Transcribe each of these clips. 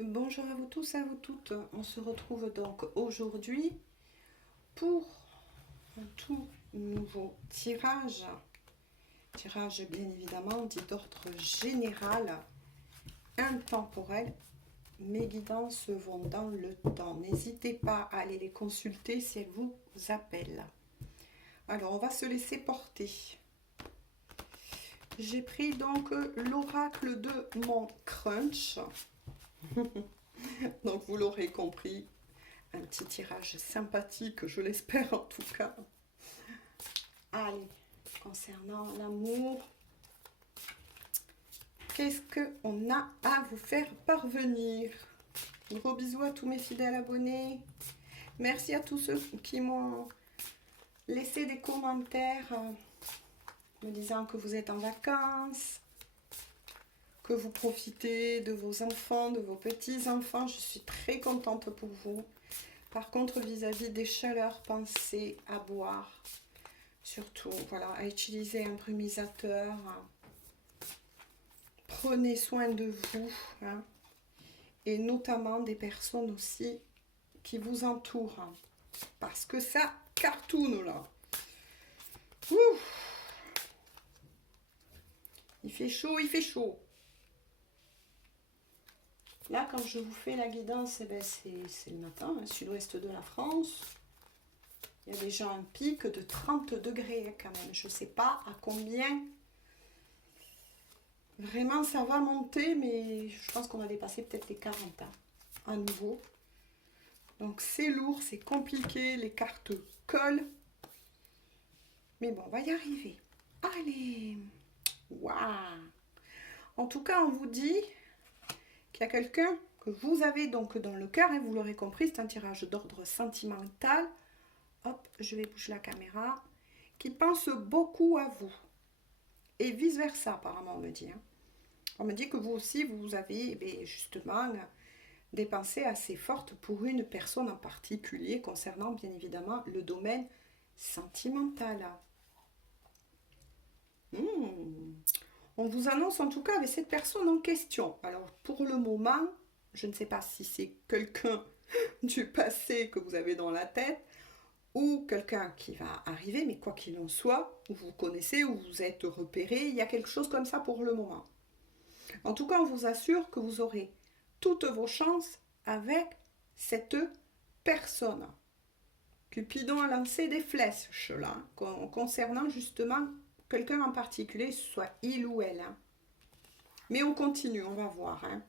Bonjour à vous tous et à vous toutes. On se retrouve donc aujourd'hui pour un tout nouveau tirage. Tirage bien évidemment dit d'ordre général, intemporel. Mes guidances vont dans le temps. N'hésitez pas à aller les consulter si elles vous appellent. Alors on va se laisser porter. J'ai pris donc l'oracle de mon crunch. Donc vous l'aurez compris, un petit tirage sympathique, je l'espère en tout cas. Allez, concernant l'amour, qu'est-ce qu'on a à vous faire parvenir? Gros bisous à tous mes fidèles abonnés. Merci à tous ceux qui m'ont laissé des commentaires me disant que vous êtes en vacances, que vous profitez de vos enfants, de vos petits-enfants. Je suis très contente pour vous. Par contre, vis-à-vis des chaleurs, pensez à boire. Surtout, voilà, à utiliser un brumisateur. Prenez soin de vous. Hein, et notamment des personnes aussi qui vous entourent. Parce que ça cartoon là. Ouh, il fait chaud, il fait chaud. Là, quand je vous fais la guidance, eh ben, c'est le matin, hein, sud-ouest de la France. Il y a déjà un pic de 30 degrés quand même. Je ne sais pas à combien vraiment ça va monter, mais je pense qu'on va dépasser peut-être les 40 hein, à nouveau. Donc c'est lourd, c'est compliqué, les cartes collent. Mais bon, on va y arriver. Allez, waouh. En tout cas, on vous dit qu'il y a quelqu'un que vous avez donc dans le cœur, et vous l'aurez compris, c'est un tirage d'ordre sentimental. Hop, je vais bouger la caméra. Qui pense beaucoup à vous. Et vice-versa, apparemment, on me dit. Hein. On me dit que vous aussi, vous avez justement des pensées assez fortes pour une personne en particulier, concernant bien évidemment le domaine sentimental. On vous annonce en tout cas avec cette personne en question. Alors pour le moment, je ne sais pas si c'est quelqu'un du passé que vous avez dans la tête ou quelqu'un qui va arriver, mais quoi qu'il en soit, vous connaissez ou vous êtes repéré, il y a quelque chose comme ça pour le moment. En tout cas, on vous assure que vous aurez toutes vos chances avec cette personne. Cupidon a lancé des flèches là, concernant justement quelqu'un en particulier, soit il ou elle. Hein. Mais on continue, on va voir. Hein.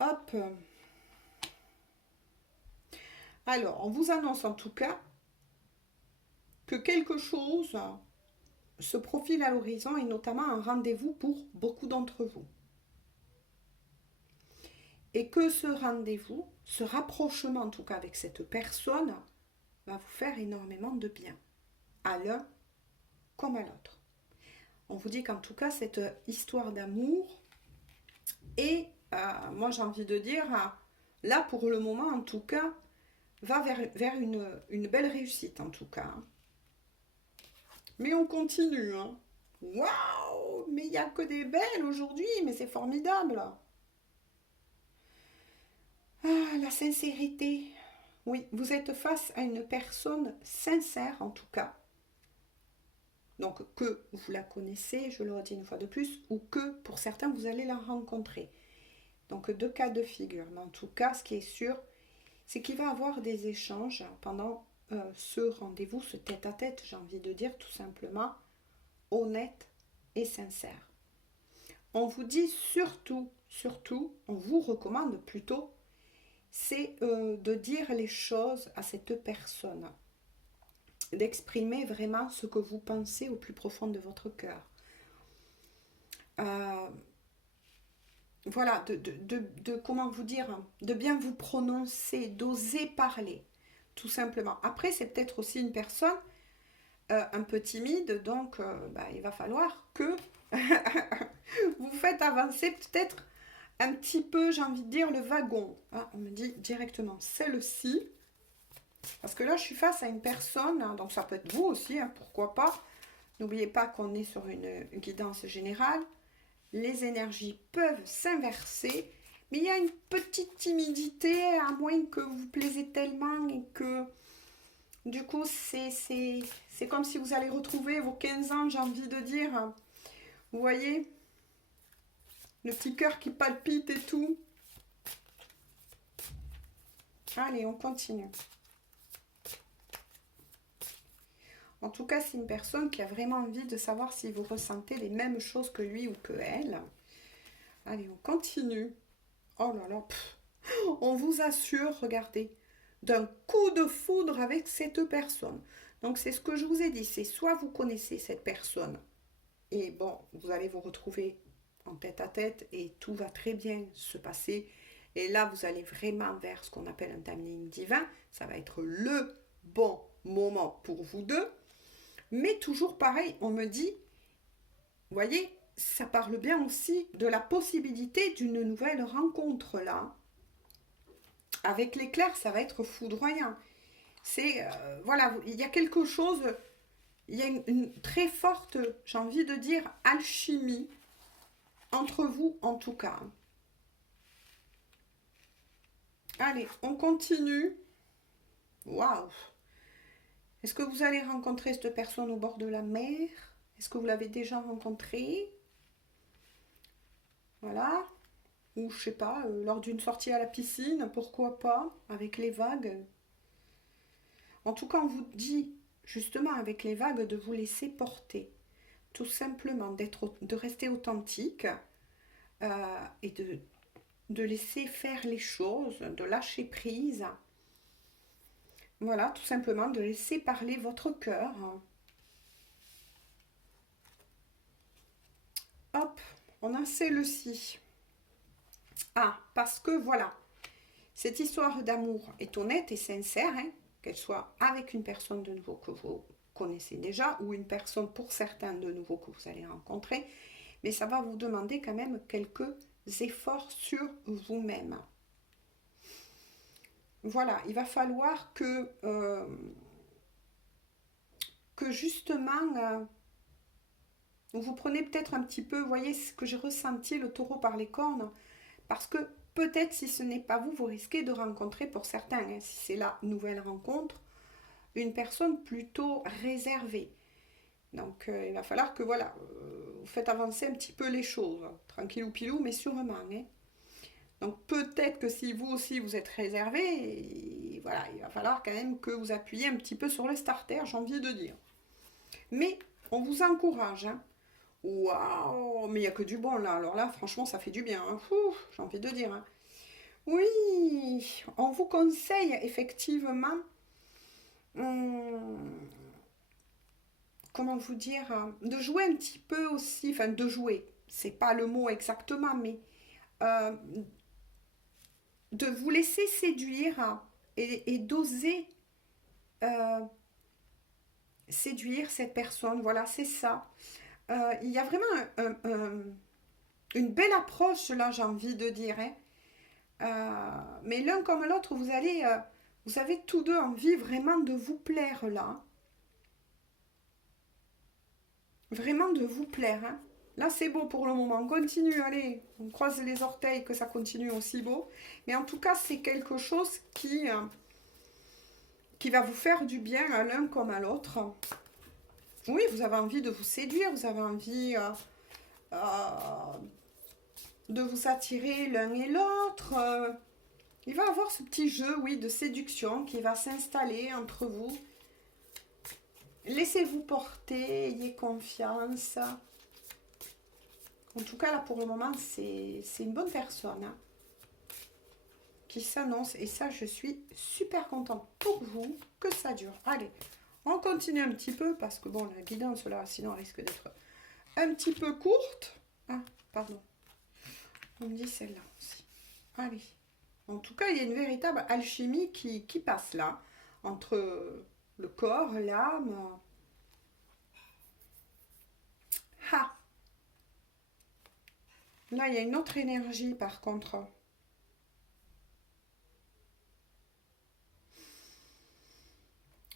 Hop. Alors, on vous annonce en tout cas que quelque chose se profile à l'horizon et notamment un rendez-vous pour beaucoup d'entre vous. Et que ce rendez-vous, ce rapprochement en tout cas avec cette personne, va vous faire énormément de bien, à l'un comme à l'autre. On vous dit qu'en tout cas, cette histoire d'amour est, moi j'ai envie de dire, là pour le moment en tout cas, va vers une belle réussite en tout cas. Hein. Mais on continue. Hein. Waouh, mais il n'y a que des belles aujourd'hui, mais c'est formidable. Ah, la sincérité. Oui, vous êtes face à une personne sincère en tout cas. Donc que vous la connaissez, je le redis une fois de plus, ou que pour certains vous allez la rencontrer. Donc deux cas de figure. Mais en tout cas, ce qui est sûr, c'est qu'il va y avoir des échanges pendant ce rendez-vous, ce tête-à-tête, j'ai envie de dire tout simplement, honnête et sincère. On vous dit surtout, on vous recommande plutôt, c'est de dire les choses à cette personne, d'exprimer vraiment ce que vous pensez au plus profond de votre cœur. Voilà, comment vous dire, de bien vous prononcer, d'oser parler, tout simplement. Après, c'est peut-être aussi une personne un peu timide, donc il va falloir que vous faites avancer peut-être un petit peu, j'ai envie de dire, le wagon. Hein, on me dit directement celle-ci, parce que là, je suis face à une personne, hein, donc ça peut être vous aussi, hein, pourquoi pas. N'oubliez pas qu'on est sur une guidance générale. les énergies peuvent s'inverser, mais il y a une petite timidité, à moins que vous vous plaisez tellement et que du coup, c'est comme si vous allez retrouver vos 15 ans, j'ai envie de dire. Vous voyez, le petit cœur qui palpite et tout. Allez, on continue. En tout cas, c'est une personne qui a vraiment envie de savoir si vous ressentez les mêmes choses que lui ou que elle. Allez, on continue. Oh là là, on vous assure, regardez, d'un coup de foudre avec cette personne. Donc, c'est ce que je vous ai dit, c'est soit vous connaissez cette personne, et bon, vous allez vous retrouver en tête à tête, et tout va très bien se passer. Et là, vous allez vraiment vers ce qu'on appelle un timing divin. Ça va être le bon moment pour vous deux. Mais toujours pareil, on me dit, vous voyez, ça parle bien aussi de la possibilité d'une nouvelle rencontre là. Avec l'éclair, ça va être foudroyant. C'est, voilà, il y a quelque chose, il y a une très forte, j'ai envie de dire, alchimie entre vous en tout cas. Allez, on continue. Waouh! Est-ce que vous allez rencontrer cette personne au bord de la mer? Est-ce que vous l'avez déjà rencontrée? Voilà. Ou je sais pas, lors d'une sortie à la piscine, pourquoi pas, avec les vagues. En tout cas, on vous dit justement avec les vagues de vous laisser porter. Tout simplement de rester authentique et de laisser faire les choses, de lâcher prise. Voilà, tout simplement de laisser parler votre cœur. Hop, on a celle-ci. Ah, parce que voilà, cette histoire d'amour est honnête et sincère, hein, qu'elle soit avec une personne de nouveau que vous connaissez déjà ou une personne pour certains de nouveau que vous allez rencontrer, mais ça va vous demander quand même quelques efforts sur vous-même. Voilà, il va falloir que justement, vous prenez peut-être un petit peu, vous voyez ce que j'ai ressenti, le taureau par les cornes, parce que peut-être si ce n'est pas vous, vous risquez de rencontrer pour certains, hein, si c'est la nouvelle rencontre, une personne plutôt réservée. Donc il va falloir que voilà, vous faites avancer un petit peu les choses, tranquillou pilou, mais sûrement. Hein. Donc peut-être que si vous aussi vous êtes réservé, et voilà, il va falloir quand même que vous appuyez un petit peu sur le starter, j'ai envie de dire. Mais on vous encourage. Hein. Waouh, mais il n'y a que du bon là. Alors là, franchement, ça fait du bien. Hein. J'ai envie de dire. Hein. Oui, on vous conseille effectivement, comment vous dire, de jouer un petit peu aussi, enfin de jouer, c'est pas le mot exactement, mais euh, de vous laisser séduire et d'oser séduire cette personne. Voilà, c'est ça. Il y a vraiment une belle approche là, j'ai envie de dire. Hein. Mais l'un comme l'autre, vous avez tous deux envie vraiment de vous plaire là. Vraiment de vous plaire. Hein. Là, c'est beau pour le moment. On continue, allez, on croise les orteils que ça continue aussi beau. Mais en tout cas, c'est quelque chose qui va vous faire du bien à l'un comme à l'autre. Oui, vous avez envie de vous séduire, vous avez envie euh, de vous attirer l'un et l'autre. Il va y avoir ce petit jeu, oui, de séduction qui va s'installer entre vous. Laissez-vous porter, ayez confiance. En tout cas, là, pour le moment, c'est une bonne personne hein, qui s'annonce. Et ça, je suis super contente pour vous que ça dure. Allez, on continue un petit peu parce que, bon, la guidance, là, sinon, elle risque d'être un petit peu courte. Ah, pardon. On me dit celle-là aussi. Allez. En tout cas, il y a une véritable alchimie qui passe là, entre le corps, l'âme. Ha! Là, il y a une autre énergie par contre.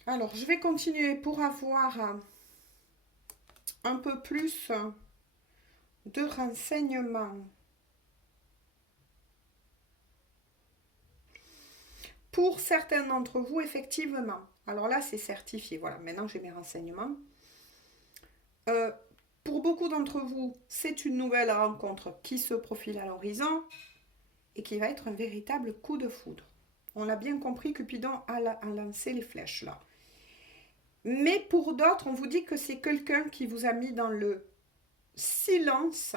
Alors, je vais continuer pour avoir un peu plus de renseignements. Pour certains d'entre vous, effectivement. Alors là, c'est certifié. Voilà, maintenant j'ai mes renseignements. Pour beaucoup d'entre vous, c'est une nouvelle rencontre qui se profile à l'horizon et qui va être un véritable coup de foudre. On l'a bien compris, Cupidon a lancé les flèches là. Mais pour d'autres, on vous dit que c'est quelqu'un qui vous a mis dans le silence,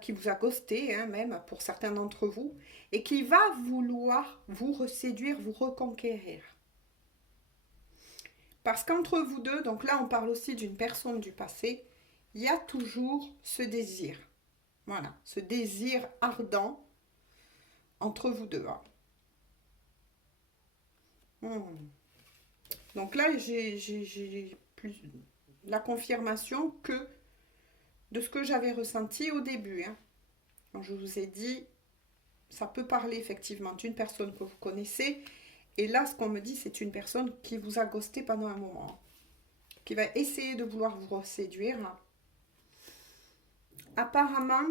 qui vous a ghosté, hein, même pour certains d'entre vous, et qui va vouloir vous reséduire, vous reconquérir. Parce qu'entre vous deux, donc là on parle aussi d'une personne du passé, il y a toujours ce désir. Voilà, ce désir ardent entre vous deux. Donc là, j'ai plus la confirmation que de ce que j'avais ressenti au début. Hein. Quand je vous ai dit, ça peut parler effectivement d'une personne que vous connaissez. Et là, ce qu'on me dit, c'est une personne qui vous a ghosté pendant un moment. Qui va essayer de vouloir vous reséduire. Apparemment,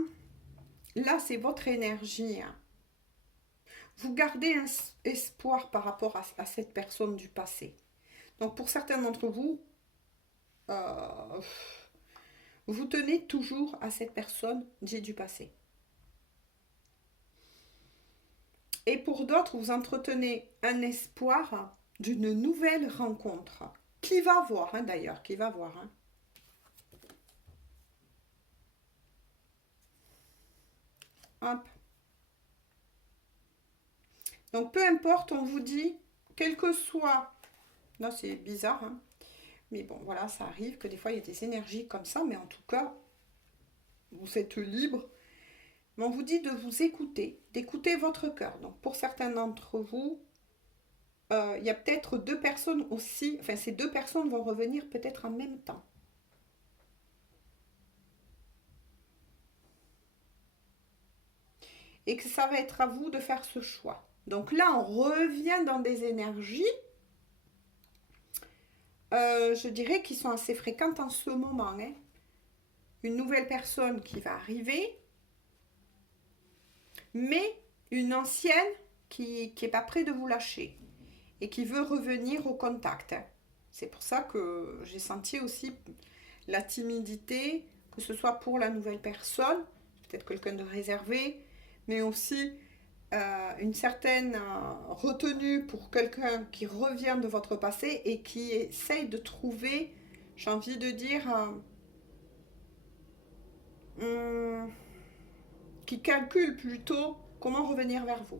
là, c'est votre énergie. Hein. Vous gardez un espoir par rapport à cette personne du passé. Donc, pour certains d'entre vous, vous tenez toujours à cette personne dite du passé. Et pour d'autres, vous entretenez un espoir d'une nouvelle rencontre. Qui va voir, hein, d'ailleurs, qui va voir. Hein. Hop. Donc, peu importe, on vous dit, quel que soit... Là, c'est bizarre, hein. Mais bon, voilà, ça arrive que des fois, il y a des énergies comme ça. Mais en tout cas, vous êtes libre. Mais on vous dit de vous écouter, d'écouter votre cœur. Donc, pour certains d'entre vous, il y a peut-être deux personnes aussi. Enfin, ces deux personnes vont revenir peut-être en même temps. Et que ça va être à vous de faire ce choix. Donc là, on revient dans des énergies, je dirais, qui sont assez fréquentes en ce moment. Hein. Une nouvelle personne qui va arriver, mais une ancienne qui n'est pas près de vous lâcher et qui veut revenir au contact. Hein. C'est pour ça que j'ai senti aussi la timidité, que ce soit pour la nouvelle personne, peut-être quelqu'un de réservé, mais aussi une certaine retenue pour quelqu'un qui revient de votre passé et qui essaye de trouver, j'ai envie de dire, qui calcule plutôt comment revenir vers vous.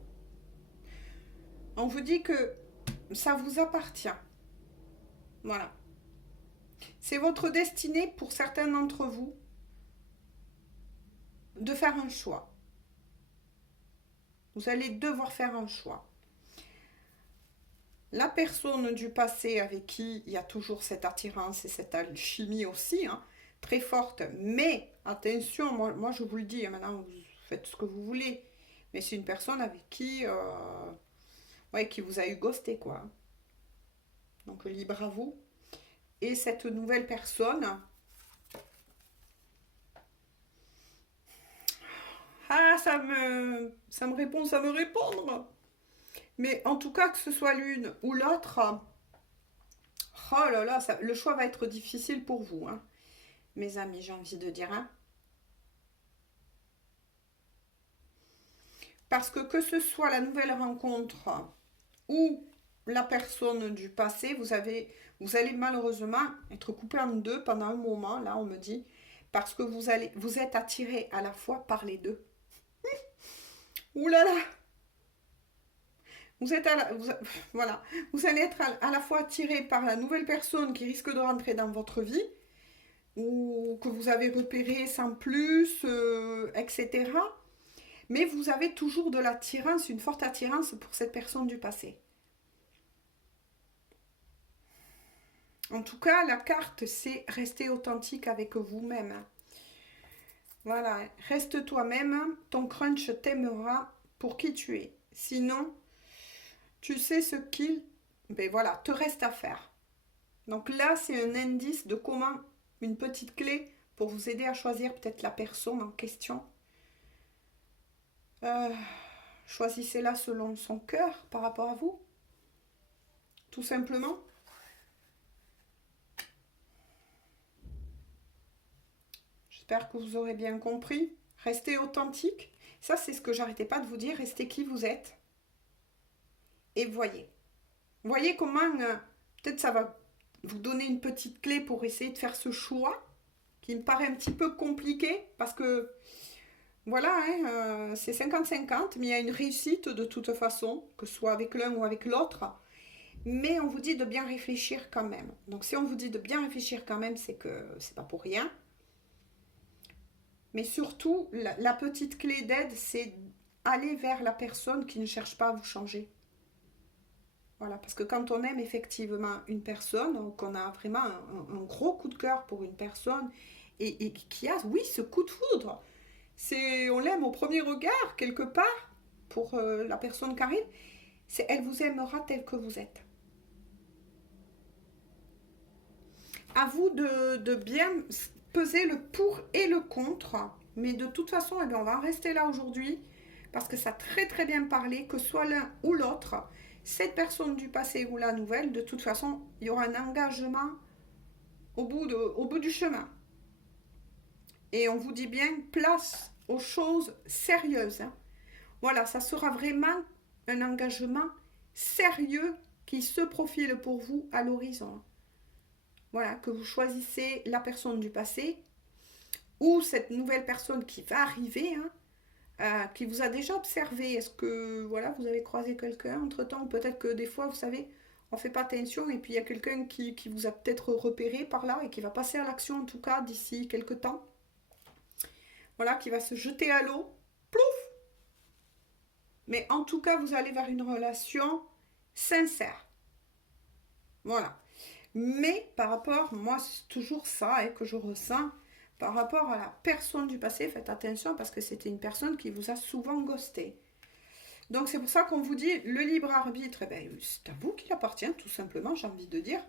On vous dit que ça vous appartient. Voilà. C'est votre destinée pour certains d'entre vous de faire un choix. Vous allez devoir faire un choix. La personne du passé avec qui il y a toujours cette attirance et cette alchimie aussi, hein, très forte, mais attention, moi je vous le dis, maintenant vous faites ce que vous voulez, mais c'est une personne avec qui, qui vous a eu ghosté, quoi. Donc libre à vous. Et cette nouvelle personne, ça me répond, ça me répondre. Mais en tout cas, que ce soit l'une ou l'autre, oh là là, le choix va être difficile pour vous, hein, mes amis, j'ai envie de dire. Hein. Parce que ce soit la nouvelle rencontre ou la personne du passé, vous allez malheureusement être coupé en deux pendant un moment, là on me dit, parce que vous êtes attiré à la fois par les deux. Ouh là là. Voilà, vous allez être à la fois attiré par la nouvelle personne qui risque de rentrer dans votre vie, ou que vous avez repéré sans plus, etc. Mais vous avez toujours de l'attirance, une forte attirance pour cette personne du passé. En tout cas, la carte, c'est rester authentique avec vous-même. Voilà, reste toi-même, ton crunch t'aimera pour qui tu es. Sinon, tu sais ce qu'il te reste à faire. Donc là, c'est un indice de comment, une petite clé pour vous aider à choisir peut-être la personne en question. Choisissez-la selon son cœur par rapport à vous, tout simplement. J'espère que vous aurez bien compris. Restez authentique. Ça, c'est ce que j'arrêtais pas de vous dire. Restez qui vous êtes. Et voyez. Voyez comment, peut-être ça va vous donner une petite clé pour essayer de faire ce choix, qui me paraît un petit peu compliqué, parce que, voilà, hein, c'est 50-50, mais il y a une réussite de toute façon, que ce soit avec l'un ou avec l'autre. Mais on vous dit de bien réfléchir quand même. Donc si on vous dit de bien réfléchir quand même, c'est que c'est pas pour rien. Mais surtout, la petite clé d'aide, c'est aller vers la personne qui ne cherche pas à vous changer. Voilà, parce que quand on aime effectivement une personne, qu'on a vraiment un gros coup de cœur pour une personne, et qui a, oui, ce coup de foudre, on l'aime au premier regard, quelque part, pour la personne qui arrive, elle vous aimera tel que vous êtes. À vous de bien peser le pour et le contre, mais de toute façon, eh bien, on va en rester là aujourd'hui, parce que ça a très très bien parlé, que soit l'un ou l'autre, cette personne du passé ou la nouvelle, de toute façon, il y aura un engagement au bout du chemin. Et on vous dit bien, place aux choses sérieuses. Hein. Voilà, ça sera vraiment un engagement sérieux qui se profile pour vous à l'horizon. Voilà, que vous choisissez la personne du passé ou cette nouvelle personne qui va arriver, qui vous a déjà observé. Est-ce que voilà, vous avez croisé quelqu'un entre-temps? Peut-être que des fois, vous savez, on ne fait pas attention et puis il y a quelqu'un qui vous a peut-être repéré par là et qui va passer à l'action en tout cas d'ici quelques temps. Voilà, qui va se jeter à l'eau. Plouf! Mais en tout cas, vous allez vers une relation sincère. Voilà. Mais par rapport, moi c'est toujours ça que je ressens, par rapport à la personne du passé, faites attention parce que c'était une personne qui vous a souvent ghosté. Donc c'est pour ça qu'on vous dit, le libre arbitre, c'est à vous qu'il appartient tout simplement, j'ai envie de dire.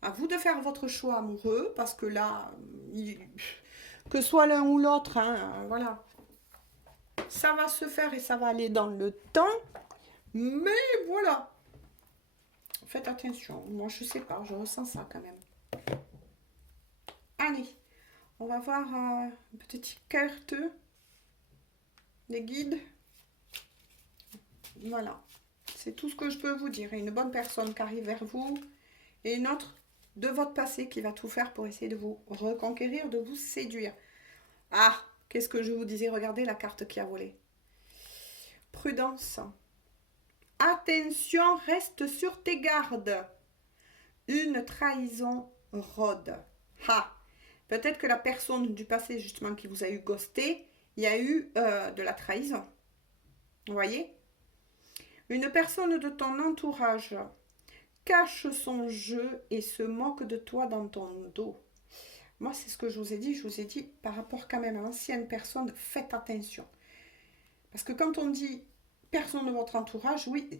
À vous de faire votre choix amoureux, parce que là, que soit l'un ou l'autre, voilà, ça va se faire et ça va aller dans le temps, mais voilà. Faites attention, moi je sais pas, je ressens ça quand même. Allez, on va voir une petite carte des guides. Voilà, c'est tout ce que je peux vous dire. Une bonne personne qui arrive vers vous et une autre de votre passé qui va tout faire pour essayer de vous reconquérir, de vous séduire. Ah, qu'est-ce que je vous disais? Regardez la carte qui a volé. Prudence. Attention, reste sur tes gardes. Une trahison rôde. Ah, peut-être que la personne du passé, justement, qui vous a eu ghosté, il y a eu de la trahison. Vous voyez? Une personne de ton entourage cache son jeu et se moque de toi dans ton dos. Moi, c'est ce que je vous ai dit. Je vous ai dit, par rapport quand même à l'ancienne personne, faites attention. Parce que quand on dit personne de votre entourage, oui,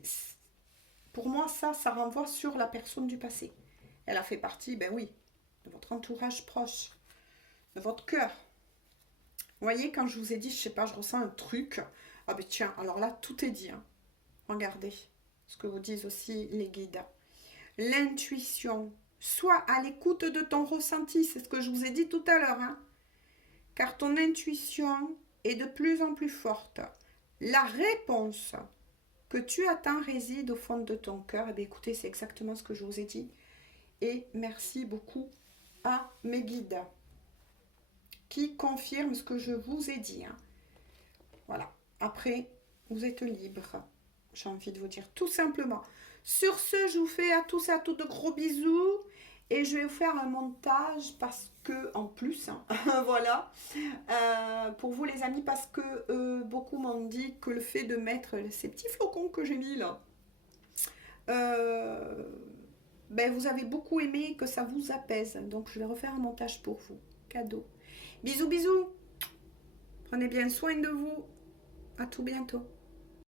pour moi, ça renvoie sur la personne du passé. Elle a fait partie, ben oui, de votre entourage proche, de votre cœur. Vous voyez, quand je vous ai dit, je sais pas, je ressens un truc. Ah ben tiens, alors là, tout est dit. Hein. Regardez ce que vous disent aussi les guides. L'intuition. Sois à l'écoute de ton ressenti. C'est ce que je vous ai dit tout à l'heure. Hein. Car ton intuition est de plus en plus forte. La réponse que tu attends réside au fond de ton cœur. Et bien écoutez, c'est exactement ce que je vous ai dit. Et merci beaucoup à mes guides qui confirment ce que je vous ai dit. Hein. Voilà. Après, vous êtes libre. J'ai envie de vous dire tout simplement. Sur ce, je vous fais à tous et à toutes de gros bisous. Et je vais vous faire un montage parce que, en plus, voilà, pour vous les amis, parce que beaucoup m'ont dit que le fait de mettre ces petits flocons que j'ai mis là, vous avez beaucoup aimé, que ça vous apaise. Donc, je vais refaire un montage pour vous. Cadeau. Bisous, bisous. Prenez bien soin de vous. À tout bientôt.